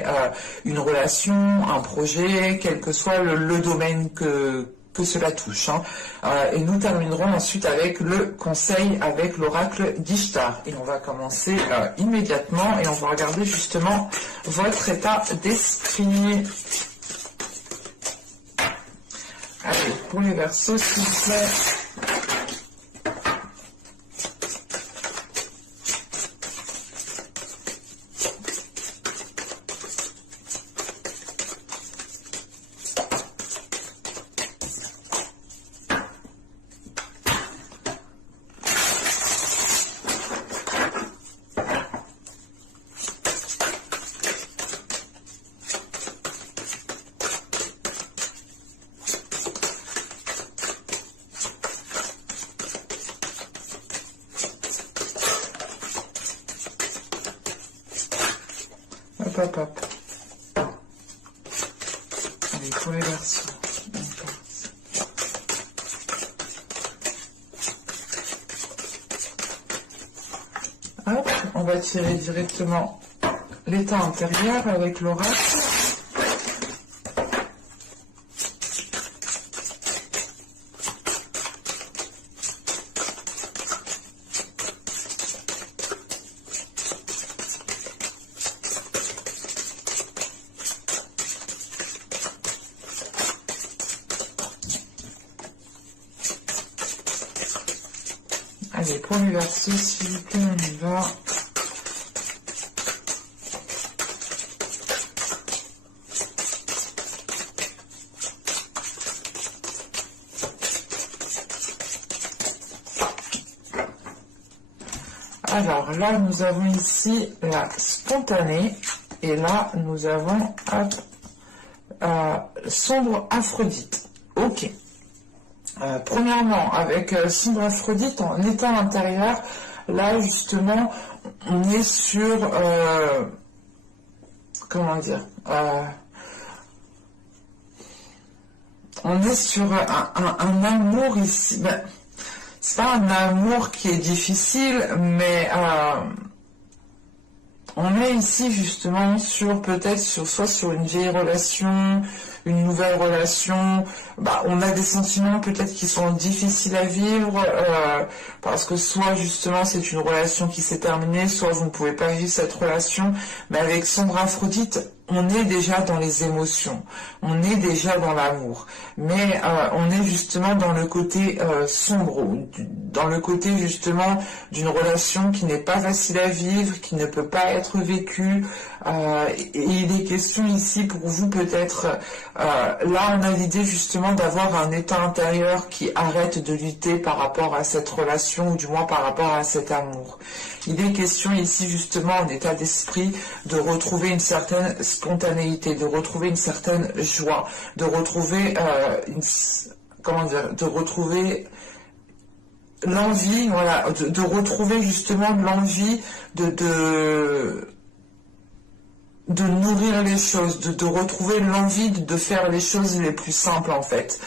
démarrer une relation, un projet, quel que soit le domaine que cela touche. Et nous terminerons ensuite avec le conseil avec l'oracle d'Ishtar. Et on va commencer immédiatement et on va regarder justement votre état d'esprit. Allez, pour les Verseaux, s'il vous plaît. Hop, hop. Allez, pour les Verseaux. Hop, on va tirer directement l'état intérieur avec l'oracle. Allez, pour les Verseaux, s'il vous plaît, on y va. Alors là, nous avons ici la spontanée. Et là, nous avons sombre Aphrodite. Ok. Premièrement, avec sombre Aphrodite en état intérieur, là justement, on est sur, comment dire, on est sur un amour ici. Ben, c'est pas un amour qui est difficile, mais on est ici justement sur peut-être soit sur une vieille relation, une nouvelle relation. Bah, on a des sentiments peut-être qui sont difficiles à vivre parce que soit justement c'est une relation qui s'est terminée, soit vous ne pouvez pas vivre cette relation. Mais avec sombre Aphrodite, on est déjà dans les émotions, on est déjà dans l'amour, mais on est justement dans le côté sombre, dans le côté justement d'une relation qui n'est pas facile à vivre, qui ne peut pas être vécue, et il est question ici pour vous peut-être, là on a l'idée justement d'avoir un état intérieur qui arrête de lutter par rapport à cette relation, ou du moins par rapport à cet amour. Il est question ici justement en état d'esprit de retrouver une certaine spontanéité, de retrouver une certaine joie, de retrouver de retrouver l'envie, voilà, de retrouver justement l'envie de nourrir les choses, de retrouver l'envie de faire les choses les plus simples en fait.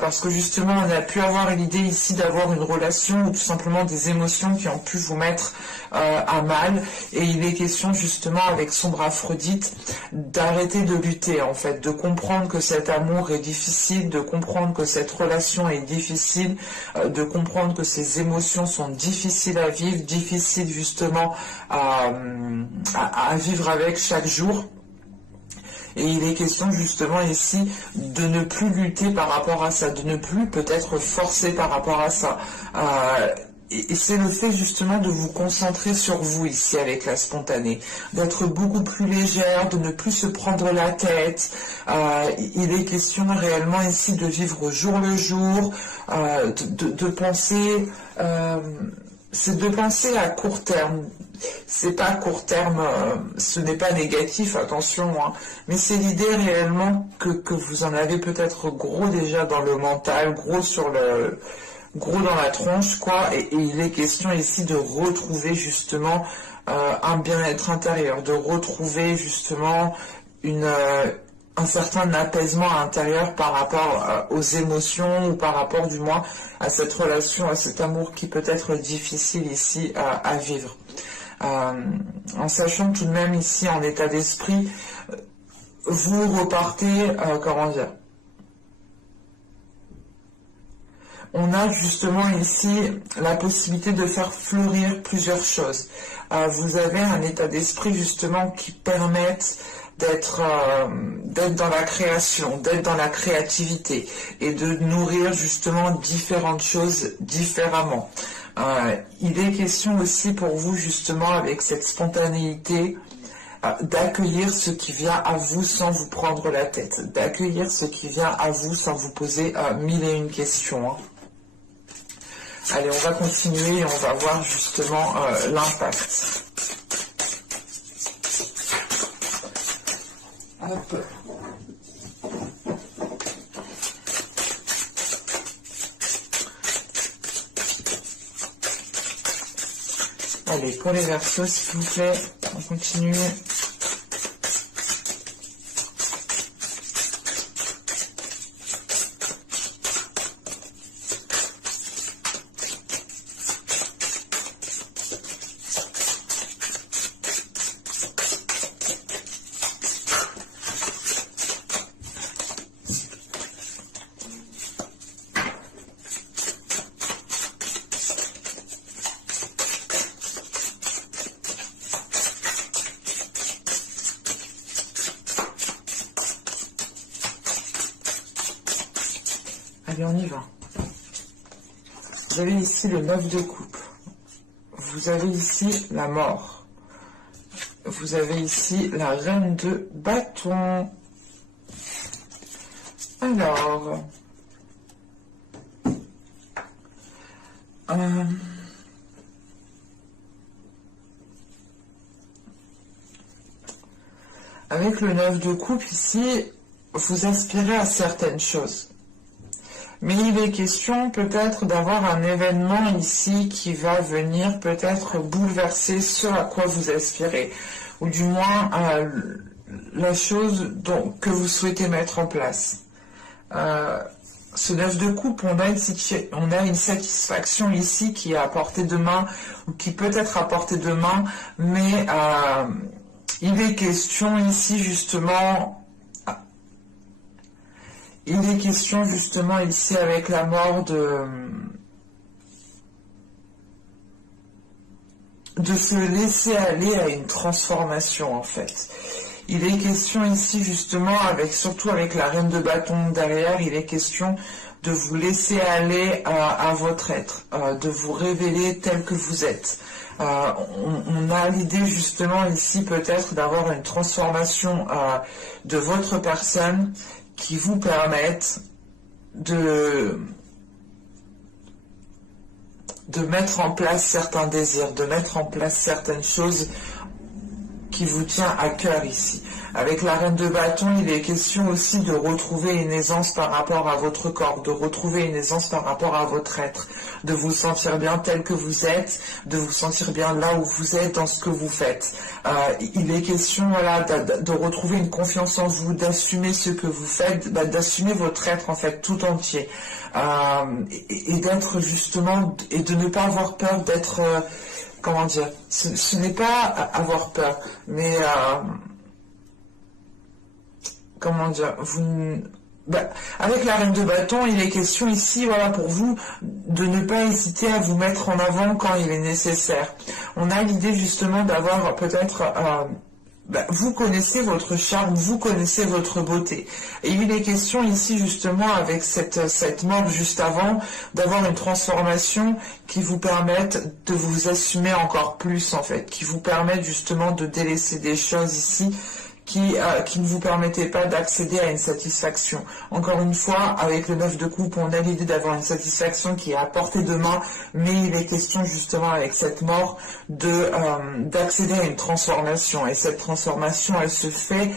Parce que justement on a pu avoir l'idée ici d'avoir une relation ou tout simplement des émotions qui ont pu vous mettre à mal, et il est question justement avec sombre Aphrodite d'arrêter de lutter en fait, de comprendre que cet amour est difficile, de comprendre que cette relation est difficile, de comprendre que ces émotions sont difficiles à vivre, difficiles justement à vivre avec chaque jour. Et il est question justement ici de ne plus lutter par rapport à ça, de ne plus peut-être forcer par rapport à ça. Et c'est le fait justement de vous concentrer sur vous ici avec la spontanée, d'être beaucoup plus légère, de ne plus se prendre la tête. Il est question réellement ici de vivre au jour le jour, de penser... c'est de penser à court terme. C'est pas court terme, ce n'est pas négatif, attention, hein, mais c'est l'idée réellement que vous en avez peut-être gros déjà dans le mental, gros dans la tronche, quoi, et il est question ici de retrouver justement un bien-être intérieur, de retrouver justement un certain apaisement intérieur par rapport aux émotions, ou par rapport du moins à cette relation, à cet amour qui peut être difficile ici à vivre. En sachant tout de même ici en état d'esprit vous repartez, comment dire, on a justement ici la possibilité de faire fleurir plusieurs choses. Vous avez un état d'esprit justement qui permette d'être dans la création, d'être dans la créativité et de nourrir justement différentes choses différemment. Il est question aussi pour vous justement avec cette spontanéité d'accueillir ce qui vient à vous sans vous prendre la tête, d'accueillir ce qui vient à vous sans vous poser mille et une questions. Hein. Allez, on va continuer et on va voir justement l'impact. Hop. Allez, pour les Verseaux, s'il vous plaît, on continue. Allez, on y va. Vous avez ici le 9 de coupe. Vous avez ici la mort. Vous avez ici la reine de bâton. Alors... avec le 9 de coupe ici, vous aspirez à certaines choses. Mais il est question peut-être d'avoir un événement ici qui va venir peut-être bouleverser ce à quoi vous aspirez, ou du moins la chose que vous souhaitez mettre en place. Ce 9 de coupe, on a une satisfaction ici qui est à portée de main, ou qui peut être à portée de main, mais il est question ici justement... Il est question justement ici avec la mort de se laisser aller à une transformation en fait. Il est question ici justement surtout avec la reine de bâton derrière, il est question de vous laisser aller à votre être, de vous révéler tel que vous êtes. On a l'idée justement ici peut-être d'avoir une transformation de votre personne qui vous permettent de mettre en place certains désirs, de mettre en place certaines choses qui vous tient à cœur ici. Avec la reine de bâton, il est question aussi de retrouver une aisance par rapport à votre corps, de retrouver une aisance par rapport à votre être, de vous sentir bien tel que vous êtes, de vous sentir bien là où vous êtes dans ce que vous faites. Il est question voilà, de retrouver une confiance en vous, d'assumer ce que vous faites, d'assumer votre être en fait tout entier. Et d'être justement, et de ne pas avoir peur d'être... comment dire, ce n'est pas avoir peur, mais comment dire, avec la reine de bâton, il est question ici, voilà, pour vous, de ne pas hésiter à vous mettre en avant quand il est nécessaire. On a l'idée justement d'avoir peut-être... vous connaissez votre charme, vous connaissez votre beauté. Et il est question ici justement avec cette mort juste avant, d'avoir une transformation qui vous permette de vous assumer encore plus en fait, qui vous permette justement de délaisser des choses ici qui ne vous permettaient pas d'accéder à une satisfaction. Encore une fois, avec le 9 de coupe, on a l'idée d'avoir une satisfaction qui est à portée de main, mais il est question justement avec cette mort d'accéder à une transformation. Et cette transformation, elle se fait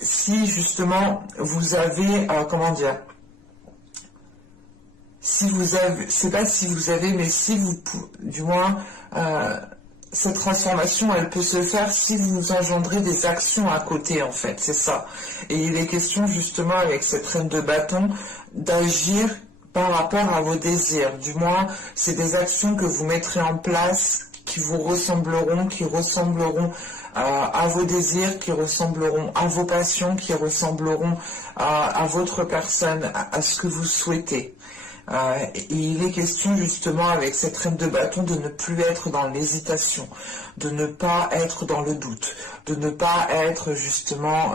si justement vous avez, comment dire, si vous avez, c'est pas si vous avez, mais si vous, du moins, cette transformation, elle peut se faire si vous engendrez des actions à côté, en fait, c'est ça. Et il est question, justement, avec cette reine de bâton, d'agir par rapport à vos désirs. Du moins, c'est des actions que vous mettrez en place qui vous ressembleront, qui ressembleront à vos désirs, qui ressembleront à vos passions, qui ressembleront à votre personne, à ce que vous souhaitez. Et il est question justement avec cette reine de bâton de ne plus être dans l'hésitation, de ne pas être dans le doute, de ne pas être justement...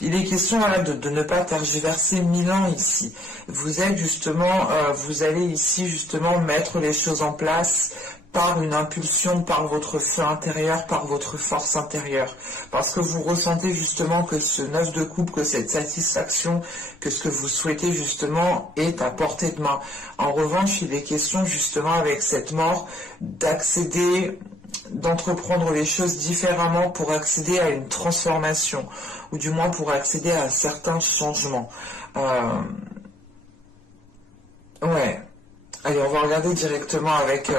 il est question voilà, de ne pas tergiverser 1000 ans ici. Vous êtes justement, vous allez ici justement mettre les choses en place par une impulsion, par votre feu intérieur, par votre force intérieure. Parce que vous ressentez justement que ce 9 de coupe, que cette satisfaction, que ce que vous souhaitez justement est à portée de main. En revanche, il est question justement avec cette mort d'accéder, d'entreprendre les choses différemment pour accéder à une transformation, ou du moins pour accéder à certains changements. Ouais. Allez, on va regarder directement avec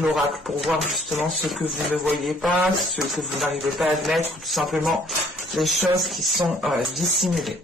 l'oracle pour voir justement ce que vous ne voyez pas, ce que vous n'arrivez pas à admettre, ou tout simplement les choses qui sont dissimulées.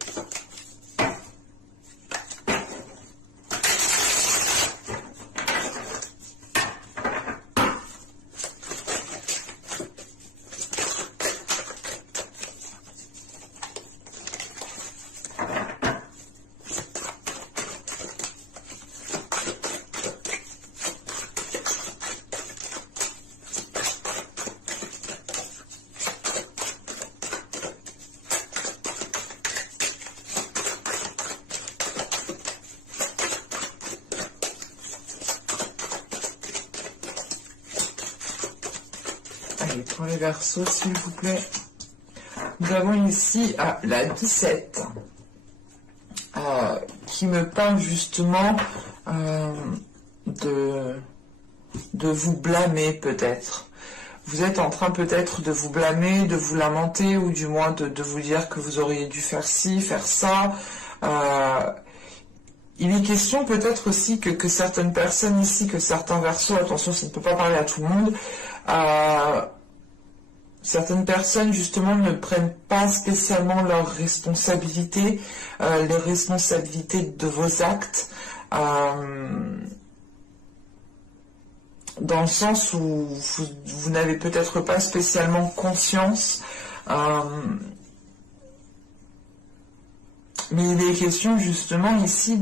Allez, pour les Verseaux, s'il vous plaît. Nous avons ici la 17, qui me parle justement de vous blâmer peut-être. Vous êtes en train peut-être de vous blâmer, de vous lamenter, ou du moins de vous dire que vous auriez dû faire ci, faire ça. Il est question peut-être aussi que certaines personnes ici, que certains Verseaux, attention, ça ne peut pas parler à tout le monde, certaines personnes justement ne prennent pas spécialement leurs responsabilités, les responsabilités de vos actes, dans le sens où vous n'avez peut-être pas spécialement conscience, mais il est question justement ici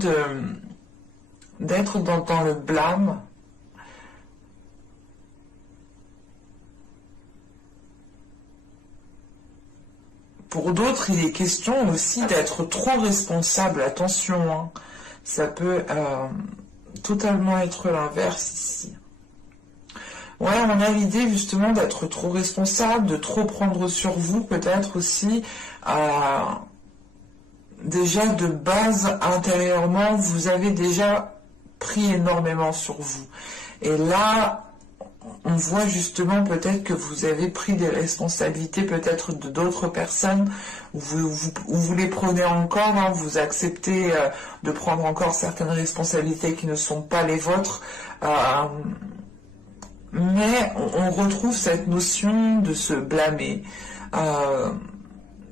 d'être dans le blâme. Pour d'autres, il est question aussi d'être trop responsable. Attention, hein. Ça peut totalement être l'inverse ici. Ouais, on a l'idée justement d'être trop responsable, de trop prendre sur vous peut-être aussi. Déjà de base, intérieurement, vous avez déjà pris énormément sur vous. Et là, on voit justement peut-être que vous avez pris des responsabilités peut-être de d'autres personnes, ou vous les prenez encore, hein, vous acceptez de prendre encore certaines responsabilités qui ne sont pas les vôtres, mais on retrouve cette notion de se blâmer,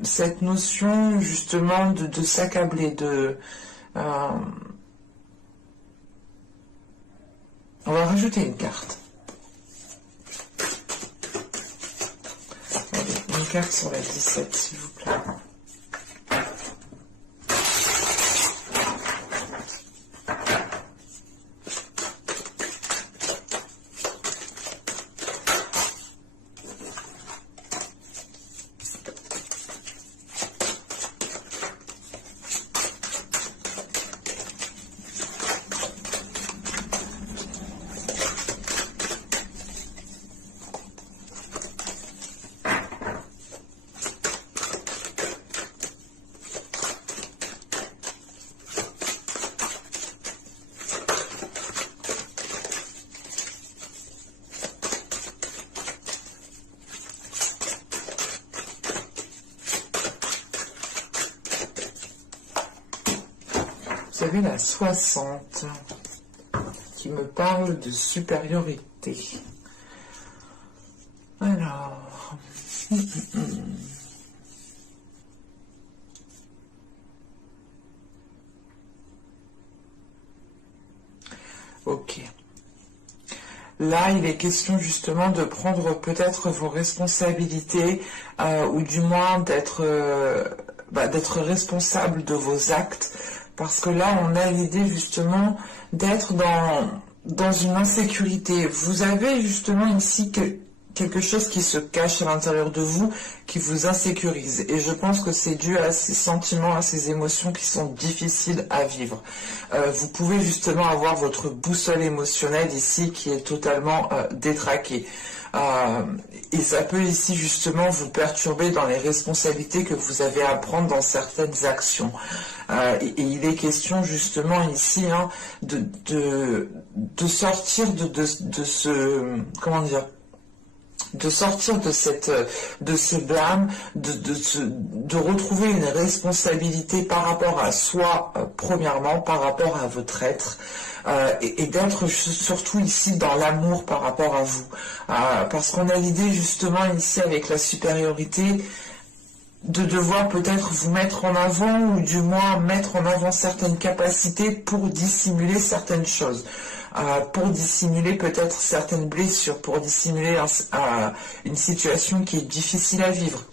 cette notion justement de s'accabler, on va rajouter une carte. Une carte sur la 17, s'il vous plaît. Vous avez la 60 qui me parle de supériorité. Alors... Ok. Là, il est question justement de prendre peut-être vos responsabilités ou du moins d'être responsable de vos actes, parce que là, on a l'idée justement d'être dans une insécurité. Vous avez justement ici quelque chose qui se cache à l'intérieur de vous, qui vous insécurise. Et je pense que c'est dû à ces sentiments, à ces émotions qui sont difficiles à vivre. Vous pouvez justement avoir votre boussole émotionnelle ici qui est totalement détraquée. Et ça peut ici justement vous perturber dans les responsabilités que vous avez à prendre dans certaines actions. Et il est question justement ici de sortir de ce, comment dire, de sortir de ce blâme, de retrouver une responsabilité par rapport à soi, premièrement, par rapport à votre être, et d'être surtout ici dans l'amour par rapport à vous. Parce qu'on a l'idée justement ici avec la supériorité de devoir peut-être vous mettre en avant, ou du moins mettre en avant certaines capacités pour dissimuler certaines choses. Pour dissimuler peut-être certaines blessures, pour dissimuler une situation qui est difficile à vivre.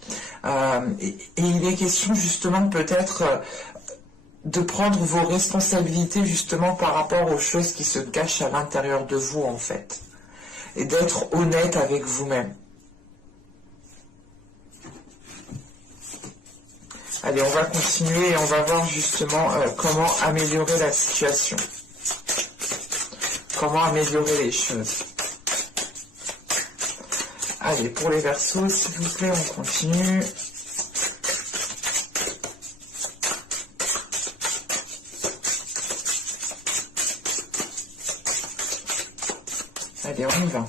Et il est question justement peut-être de prendre vos responsabilités justement par rapport aux choses qui se cachent à l'intérieur de vous en fait. Et d'être honnête avec vous-même. Allez, on va continuer et on va voir justement comment améliorer la situation. Comment améliorer les choses. Allez, pour les Verseaux, s'il vous plaît, on continue. Allez, on y va.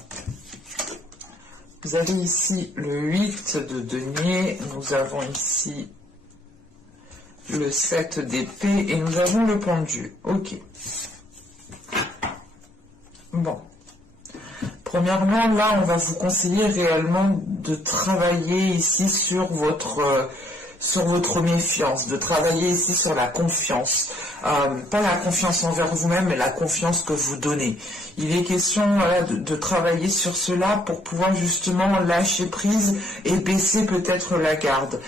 Vous avez ici le 8 de denier, nous avons ici le 7 d'épée et nous avons le pendu. Ok. Bon. Premièrement, là, on va vous conseiller réellement de travailler ici sur votre méfiance, de travailler ici sur la confiance. Pas la confiance envers vous-même, mais la confiance que vous donnez. Il est question de travailler sur cela pour pouvoir justement lâcher prise et baisser peut-être la garde.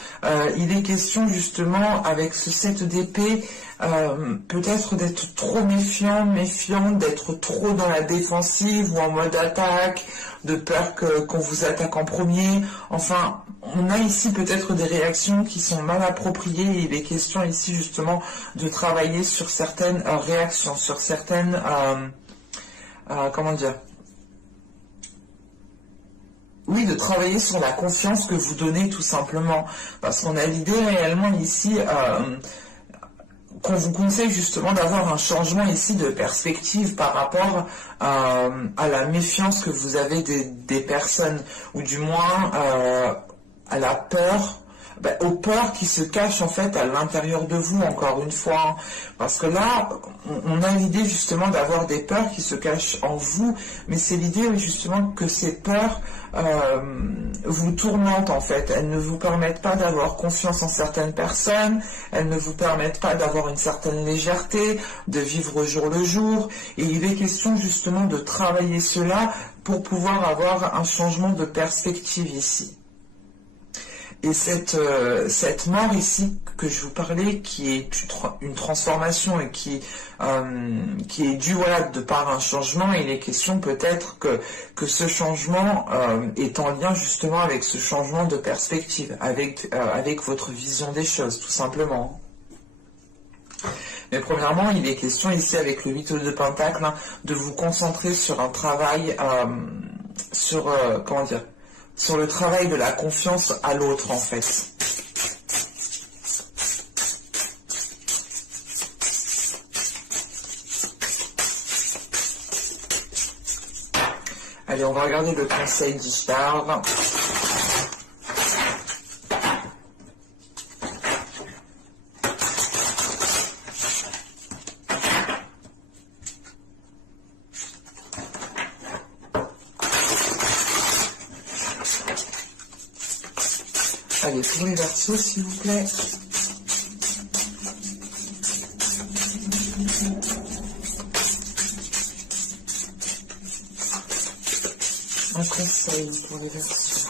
Il est question justement avec ce 7 d'épée peut-être d'être trop méfiant, d'être trop dans la défensive ou en mode attaque, de peur qu'on vous attaque en premier. Enfin, on a ici peut-être des réactions qui sont mal appropriées. Il est question ici justement de travailler sur certaines réactions, sur certaines... comment dire? Oui, de travailler sur la confiance que vous donnez tout simplement. Parce qu'on a l'idée réellement ici... qu'on vous conseille justement d'avoir un changement ici de perspective par rapport à la méfiance que vous avez des personnes, ou du moins à la peur, aux peurs qui se cachent en fait à l'intérieur de vous, encore une fois. Parce que là, on a l'idée justement d'avoir des peurs qui se cachent en vous, mais c'est l'idée justement que ces peurs vous tourmentent en fait. Elles ne vous permettent pas d'avoir confiance en certaines personnes, elles ne vous permettent pas d'avoir une certaine légèreté, de vivre au jour le jour. Et il est question justement de travailler cela pour pouvoir avoir un changement de perspective ici. Et cette mort ici que je vous parlais, qui est une transformation et qui est due de par un changement, il est question peut-être que ce changement est en lien justement avec ce changement de perspective, avec votre vision des choses, tout simplement. Mais premièrement, il est question ici avec le 8 de Pentacle de vous concentrer sur un travail, sur le travail de la confiance à l'autre, en fait. Allez, on va regarder le conseil d'Ishtar. Allez, pour les Verseaux, s'il vous plaît. Un conseil pour les Verseaux.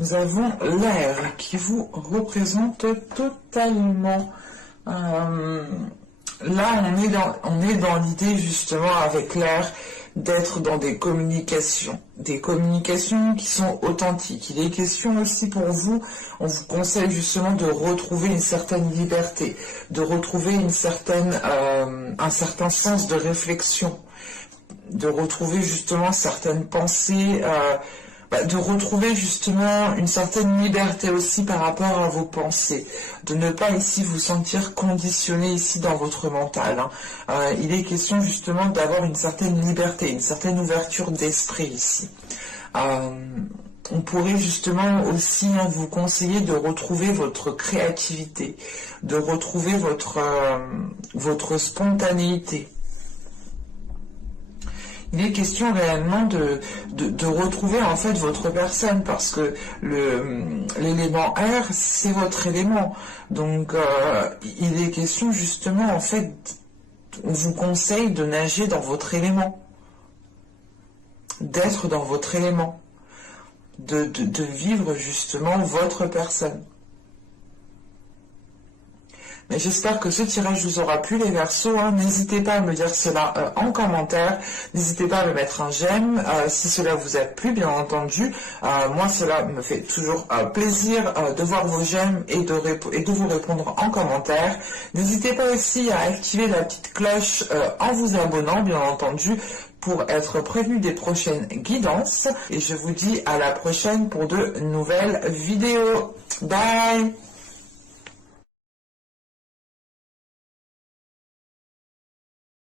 Nous avons l'air qui vous représente totalement. Là, on est dans l'idée justement avec l'air d'être dans des communications qui sont authentiques. Il est question aussi pour vous, on vous conseille justement de retrouver une certaine liberté, de retrouver un certain sens de réflexion, de retrouver justement certaines pensées, de retrouver justement une certaine liberté aussi par rapport à vos pensées, de ne pas ici vous sentir conditionné ici dans votre mental. Il est question justement d'avoir une certaine liberté, une certaine ouverture d'esprit ici. On pourrait justement aussi vous conseiller de retrouver votre créativité, de retrouver votre spontanéité. Il est question réellement de retrouver en fait votre personne, parce que l'élément air, c'est votre élément. Donc il est question justement en fait, on vous conseille de nager dans votre élément, d'être dans votre élément, de vivre justement votre personne. Mais j'espère que ce tirage vous aura plu, les Verseaux. N'hésitez pas à me dire cela en commentaire. N'hésitez pas à me mettre un j'aime si cela vous a plu, bien entendu. Moi, cela me fait toujours plaisir de voir vos j'aime et de vous répondre en commentaire. N'hésitez pas aussi à activer la petite cloche en vous abonnant, bien entendu, pour être prévenu des prochaines guidances. Et je vous dis à la prochaine pour de nouvelles vidéos. Bye!